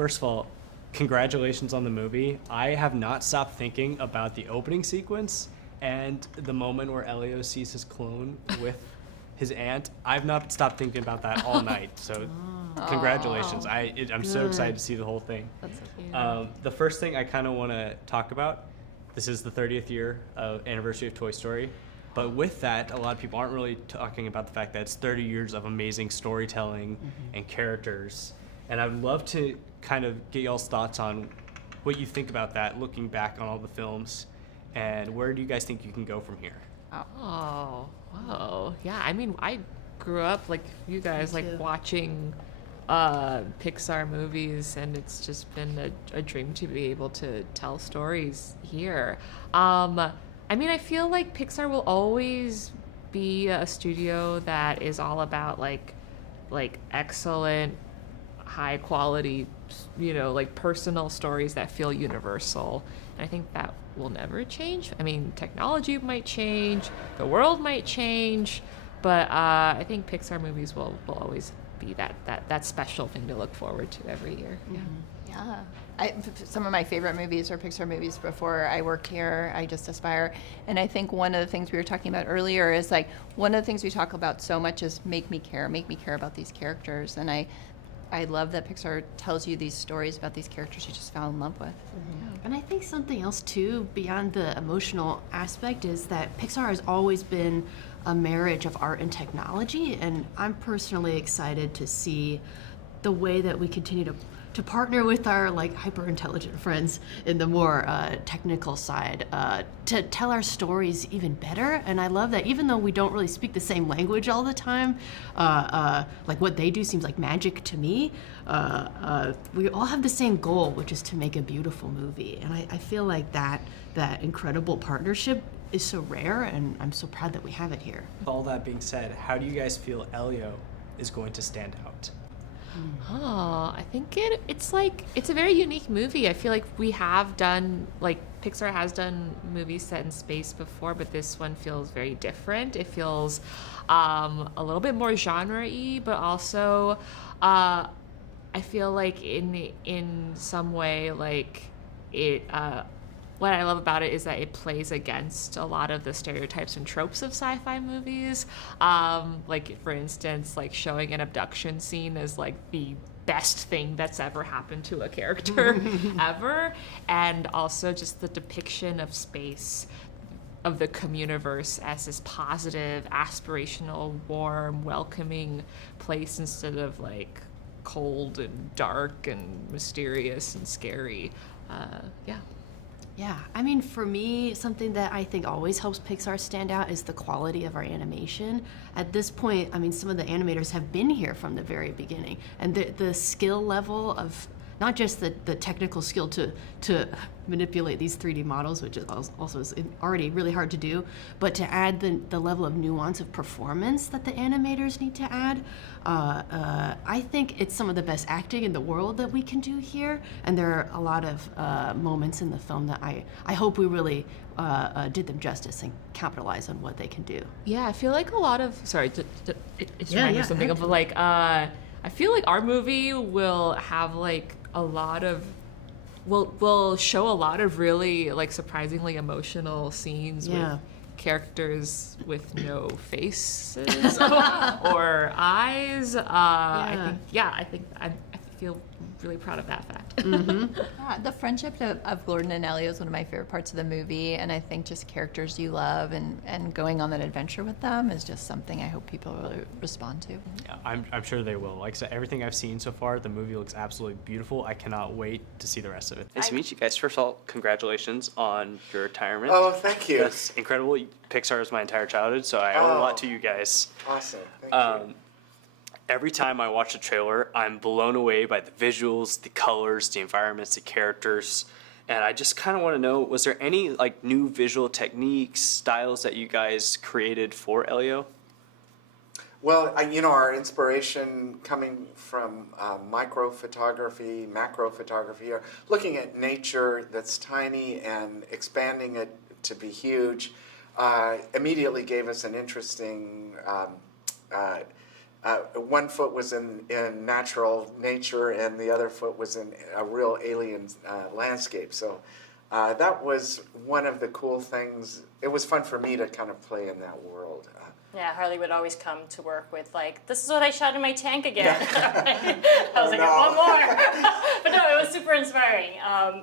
First of all, congratulations on the movie. I have not stopped thinking about the opening sequence and the moment where Elio sees his clone with his aunt. I've not stopped thinking about that all night. So congratulations. I'm so excited to see the whole thing. That's so cute. The first thing I kind of want to talk about, this is the 30th year of anniversary of Toy Story. But with that, a lot of people aren't really talking about the fact that it's 30 years of amazing storytelling and characters. And I would love to kind of get y'all's thoughts on what you think about that, looking back on all the films, and where do you guys think you can go from here? Oh, whoa. Yeah, I mean, I grew up like you guys, like watching Pixar movies, and it's just been a dream to be able to tell stories here. I mean, I feel like Pixar will always be a studio that is all about like excellent, high quality, like personal stories that feel universal. And I think that will never change. I mean, technology might change, the world might change, but I think Pixar movies will always be that special thing to look forward to every year. Yeah. Some of my favorite movies are Pixar movies before I worked here. I just aspire. And I think one of the things we were talking about earlier is like one of the things we talk about so much is make me care about these characters. And I love that Pixar tells you these stories about these characters you just fell in love with. And I think something else too, beyond the emotional aspect, is that Pixar has always been a marriage of art and technology. And I'm personally excited to see the way that we continue to partner with our like hyper intelligent friends in the more technical side to tell our stories even better. And I love that even though we don't really speak the same language all the time, like what they do seems like magic to me. We all have the same goal, which is to make a beautiful movie. And I feel like that incredible partnership is so rare, and I'm so proud that we have it here. All that being said, how do you guys feel Elio is going to stand out? I think it's a very unique movie. I feel like we have done, like Pixar has done movies set in space before, but this one feels very different. It feels a little bit more genre-y, but also I feel like in some way, like it what I love about it is that it plays against a lot of the stereotypes and tropes of sci-fi movies. Like, for instance, like showing an abduction scene as like the best thing that's ever happened to a character ever. And also just the depiction of space, of the communiverse as this positive, aspirational, warm, welcoming place instead of like cold and dark and mysterious and scary. Yeah, I mean, for me, something that I think always helps Pixar stand out is the quality of our animation. At this point, I mean, some of the animators have been here from the very beginning, and the skill level of not just the technical skill to manipulate these 3D models, which is also is already really hard to do, but to add the level of nuance of performance that the animators need to add. I think it's some of the best acting in the world that we can do here, and there are a lot of moments in the film that I hope we really did them justice and capitalize on what they can do. Yeah, I feel like a lot of, sorry, it's reminding me of something of like, I feel like our movie will have like a lot of, will show a lot of really like surprisingly emotional scenes with characters with no faces or eyes. I feel really proud of that fact. The friendship of Gordon and Elio is one of my favorite parts of the movie, and I think just characters you love and going on that adventure with them is just something I hope people really respond to. Yeah, I'm sure they will. Like I said, everything I've seen so far, the movie looks absolutely beautiful. I cannot wait to see the rest of it. Nice to meet you guys. First of all, congratulations on your retirement. Oh, thank you. That's incredible. Pixar is my entire childhood, so I owe a lot to you guys. Awesome. Thank you. Every time I watch a trailer, I'm blown away by the visuals, the colors, the environments, the characters. And I just kind of want to know, was there any like new visual techniques, styles that you guys created for Elio? Well, our inspiration coming from micro photography, macro photography, or looking at nature that's tiny and expanding it to be huge, immediately gave us an interesting one foot was in natural nature and the other foot was in a real alien landscape. So that was one of the cool things. It was fun for me to kind of play in that world. Yeah, Harley would always come to work with like, "This is what I shot in my tank again." I was like, "One more." But no, it was super inspiring.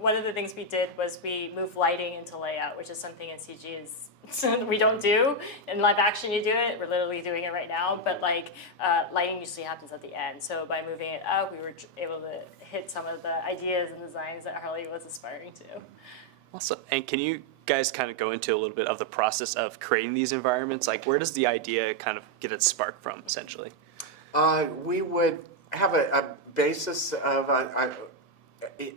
One of the things we did was we moved lighting into layout, which is something in CG we don't do. In live action, you do it. We're literally doing it right now. But like, lighting usually happens at the end. So by moving it up, we were able to hit some of the ideas and designs that Harley was aspiring to. Awesome. And can you guys kind of go into a little bit of the process of creating these environments? Like, where does the idea kind of get its spark from, essentially? We would have a basis of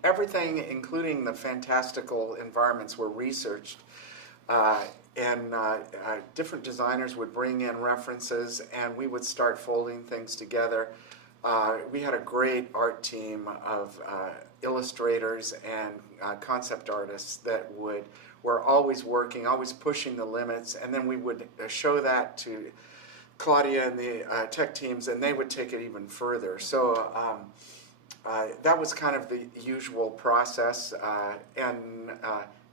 everything, including the fantastical environments, were researched. And different designers would bring in references, and we would start folding things together. We had a great art team of illustrators and concept artists that were always working, always pushing the limits, and then we would show that to Claudia and the tech teams, and they would take it even further. So that was kind of the usual process, and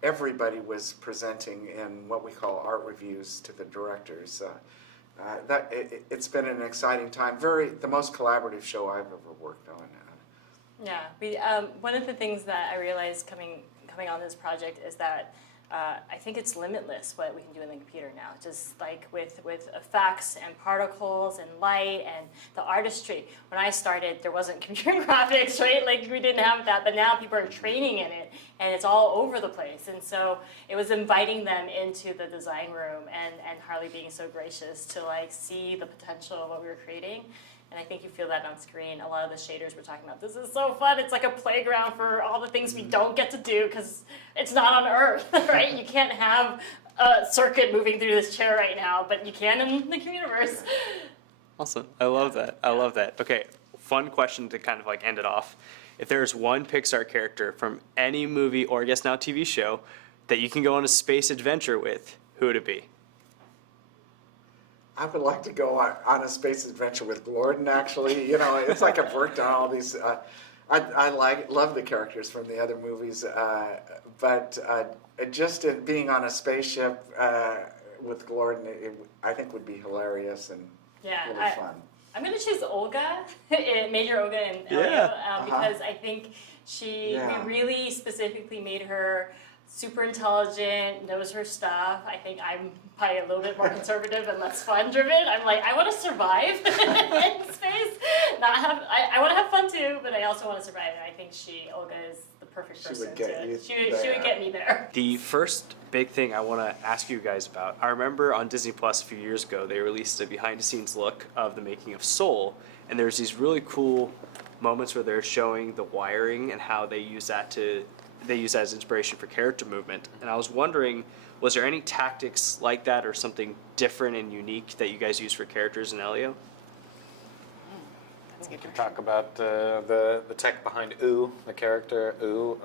everybody was presenting in what we call art reviews to the directors. It's been an exciting time. The most collaborative show I've ever worked on. Yeah, one of the things that I realized coming on this project is that I think it's limitless what we can do in the computer now. Just like with effects and particles and light and the artistry. When I started, there wasn't computer graphics, right? Like we didn't have that, but now people are training in it, and it's all over the place. And so it was inviting them into the design room, and Harley being so gracious to like see the potential of what we were creating. And I think you feel that on screen. A lot of the shaders were talking about, this is so fun. It's like a playground for all the things we don't get to do because it's not on Earth, right? You can't have a circuit moving through this chair right now, but you can in the universe. Awesome. I love that. I love that. Okay, fun question to kind of like end it off. If there's one Pixar character from any movie or I guess now TV show that you can go on a space adventure with, who would it be? I would like to go on a space adventure with Gordon, actually. You know, it's like I've worked on all these. I love the characters from the other movies, but just being on a spaceship with Gordon, I think would be hilarious and really fun. I'm going to choose Olga, Major Olga and Elio, because I think we really specifically made her super intelligent, knows her stuff. I think I'm probably a little bit more conservative and less fun-driven. I'm like, I want to survive in space. I want to have fun too, but I also want to survive. And I think Olga is the perfect person. She would get me there. The first big thing I want to ask you guys about, I remember on Disney Plus a few years ago, they released a behind-the-scenes look of the making of Soul, and there's these really cool moments where they're showing the wiring and how they use that as inspiration for character movement. And I was wondering, was there any tactics like that or something different and unique that you guys use for characters in Elio? We can talk about the tech behind Louh, the character Louh.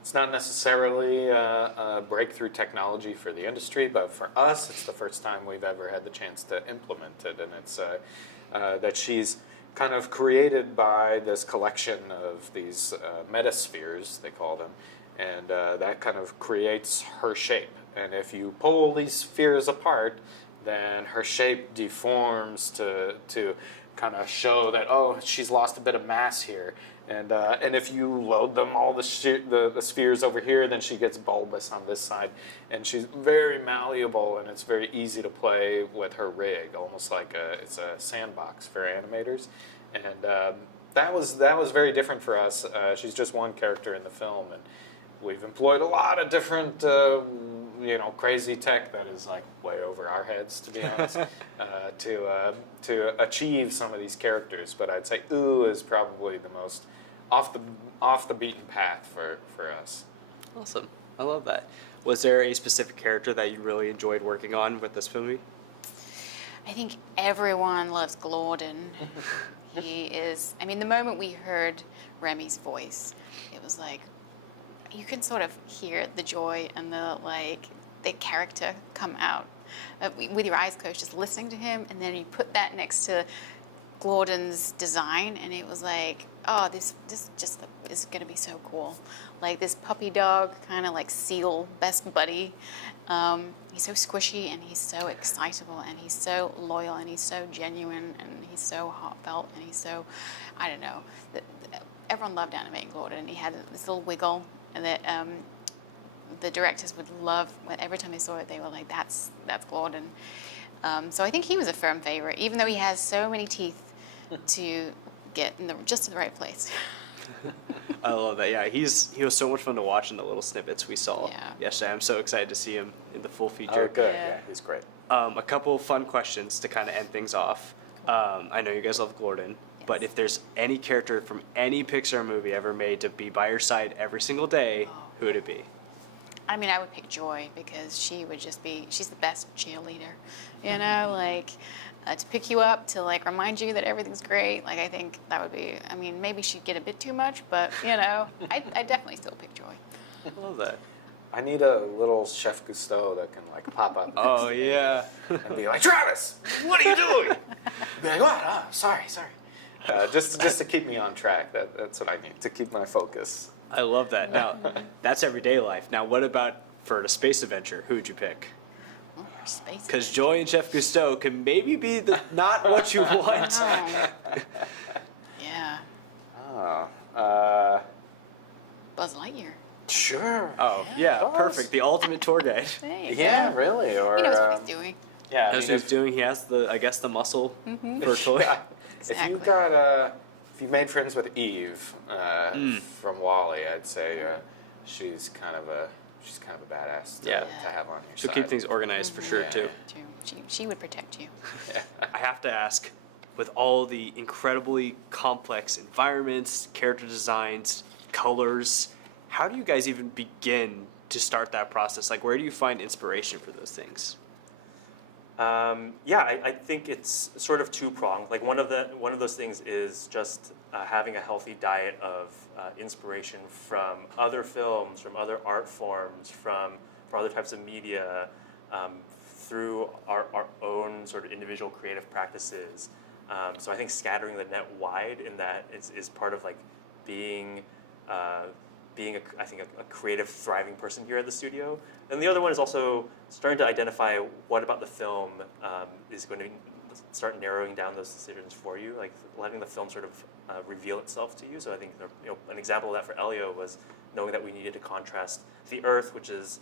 It's not necessarily a breakthrough technology for the industry, but for us, it's the first time we've ever had the chance to implement it. And it's that she's kind of created by this collection of these metaspheres, they call them, and that kind of creates her shape. And if you pull these spheres apart, then her shape deforms to kind of show that, oh, she's lost a bit of mass here. And if you load them all the spheres over here, then she gets bulbous on this side. And she's very malleable, and it's very easy to play with her rig, almost like it's a sandbox for animators. And that was very different for us. She's just one character in the film, and we've employed a lot of different crazy tech that is like way over our heads, to be honest, to achieve some of these characters. But I'd say Louh is probably the most off the beaten path for us. Awesome. I love that. Was there a specific character that you really enjoyed working on with this movie? I think everyone loves Gordon. He is, I mean, the moment we heard Remy's voice, it was like, you can sort of hear the joy and the character come out with your eyes closed, just listening to him, and then you put that next to Gordon's design, and it was like, oh, this just is gonna be so cool. Like this puppy dog, kind of like seal best buddy. He's so squishy, and he's so excitable, and he's so loyal, and he's so genuine, and he's so heartfelt, and he's so, I don't know. Everyone loved animating Gordon, and he had this little wiggle, and that the directors would love. Every time they saw it, they were like, "That's Gordon." So I think he was a firm favorite, even though he has so many teeth to get in just in the right place. I love that. Yeah, he was so much fun to watch in the little snippets we saw Yeah. yesterday. I'm so excited to see him in the full feature. Oh, good. Yeah. Yeah, he's great. A couple fun questions to kind of end things off. I know you guys love Gordon, but if there's any character from any Pixar movie ever made to be by your side every single day, who would it be? I mean, I would pick Joy because she would just be, she's the best cheerleader, you know, like to pick you up, to like remind you that everything's great. Like, I think that would be, I mean, maybe she'd get a bit too much, but you know, I definitely still pick Joy. I love that. I need a little Chef Gusteau that can like pop up. Oh, yeah. And be like, Travis, what are you doing? Be like, what? Oh, sorry. Just to keep me on track. That's what I need to keep my focus. I love that. Now, that's everyday life. Now, what about for a space adventure? Who would you pick? Oh, for space. Because Joy and Chef Gusteau can maybe be not what you want. Yeah. Oh, Buzz Lightyear. sure. Oh, yeah, perfect. The ultimate tour guide. There you Yeah, go. really. Or He knows what he's doing. yeah, I That's mean, what he's doing. He has the muscle for a toy. Exactly. If you made friends with Eve from Wall-E, I'd say she's kind of a badass to have on your She'll side. keep things organized for sure, Yeah. too. She would protect you. I have to ask, with all the incredibly complex environments, character designs, colors, how do you guys even begin to start that process? Like, where do you find inspiration for those things? I think it's sort of two-pronged. Like one of those things is just having a healthy diet of inspiration from other films, from other art forms, from other types of media, through our own sort of individual creative practices. So I think scattering the net wide in that is part of like being a creative, thriving person here at the studio. And the other one is also starting to identify what about the film is going to start narrowing down those decisions for you, like letting the film sort of reveal itself to you. So I think an example of that for Elio was knowing that we needed to contrast the Earth, which is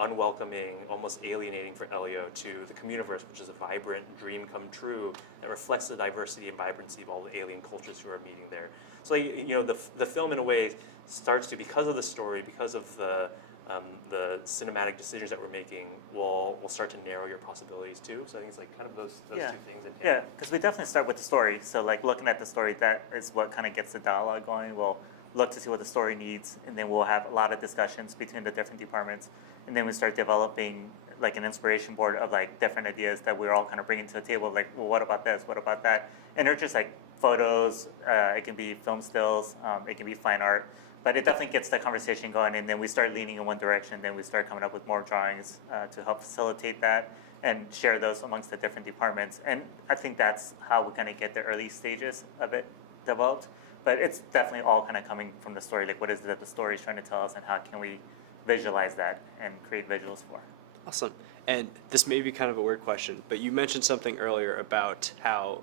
unwelcoming, almost alienating for Elio, to the Communiverse, which is a vibrant dream come true that reflects the diversity and vibrancy of all the alien cultures who are meeting there. So the film in a way starts to, because of the story, because of the cinematic decisions that we're making, will start to narrow your possibilities too. So I think it's like kind of those two things in Yeah, because we definitely start with the story. So like looking at the story, that is what kind of gets the dialogue going. We'll look to see what the story needs, and then we'll have a lot of discussions between the different departments, and then we start developing like an inspiration board of like different ideas that we're all kind of bringing to the table. Like, well, what about this? What about that? And they're just like photos. It can be film stills. It can be fine art. But it definitely gets the conversation going, and then we start leaning in one direction. Then we start coming up with more drawings to help facilitate that and share those amongst the different departments. And I think that's how we kind of get the early stages of it developed. But it's definitely all kind of coming from the story. Like, what is it that the story is trying to tell us, and how can we visualize that and create visuals for? Awesome. And this may be kind of a weird question, but you mentioned something earlier about how,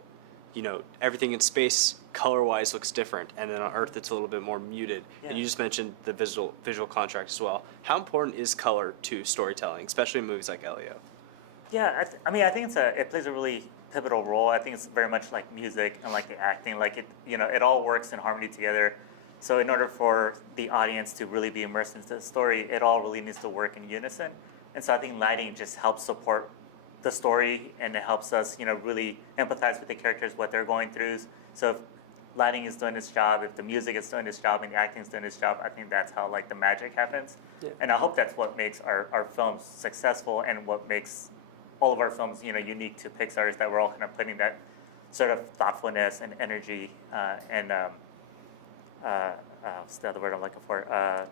everything in space color-wise looks different, and then on Earth it's a little bit more muted. Yeah. And you just mentioned the visual contrast as well. How important is color to storytelling, especially in movies like Elio? Yeah, I think it plays a really pivotal role. I think it's very much like music and like the acting. Like it all works in harmony together. So in order for the audience to really be immersed into the story, it all really needs to work in unison. And so I think lighting just helps support the story, and it helps us, really empathize with the characters, what they're going through. So if lighting is doing its job, if the music is doing its job, and the acting is doing its job, I think that's how like the magic happens. Yeah. And I hope that's what makes our films successful, and what makes all of our films, unique to Pixar, is that we're all kind of putting that sort of thoughtfulness and energy and what's the other word I'm looking for?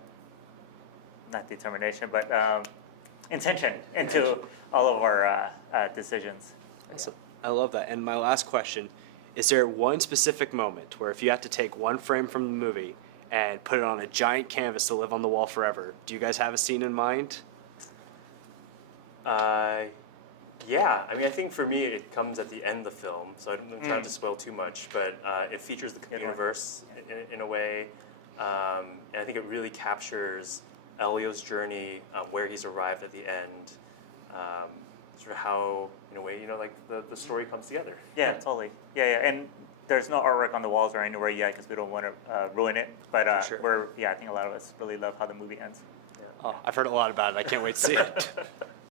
Not determination, but intention into all of our decisions. Awesome. I love that. And my last question is there one specific moment where if you had to take one frame from the movie and put it on a giant canvas to live on the wall forever, do you guys have a scene in mind? Yeah, I mean, I think for me it comes at the end of the film, so I don't try not to spoil too much, but it features the universe in a way, and I think it really captures Elio's journey, where he's arrived at the end, sort of how, in a way, you know, like the story comes together. Yeah, totally. Yeah, and there's no artwork on the walls or anywhere yet because we don't want to ruin it. But sure. I think a lot of us really love how the movie ends. Oh, I've heard a lot about it. I can't wait to see it.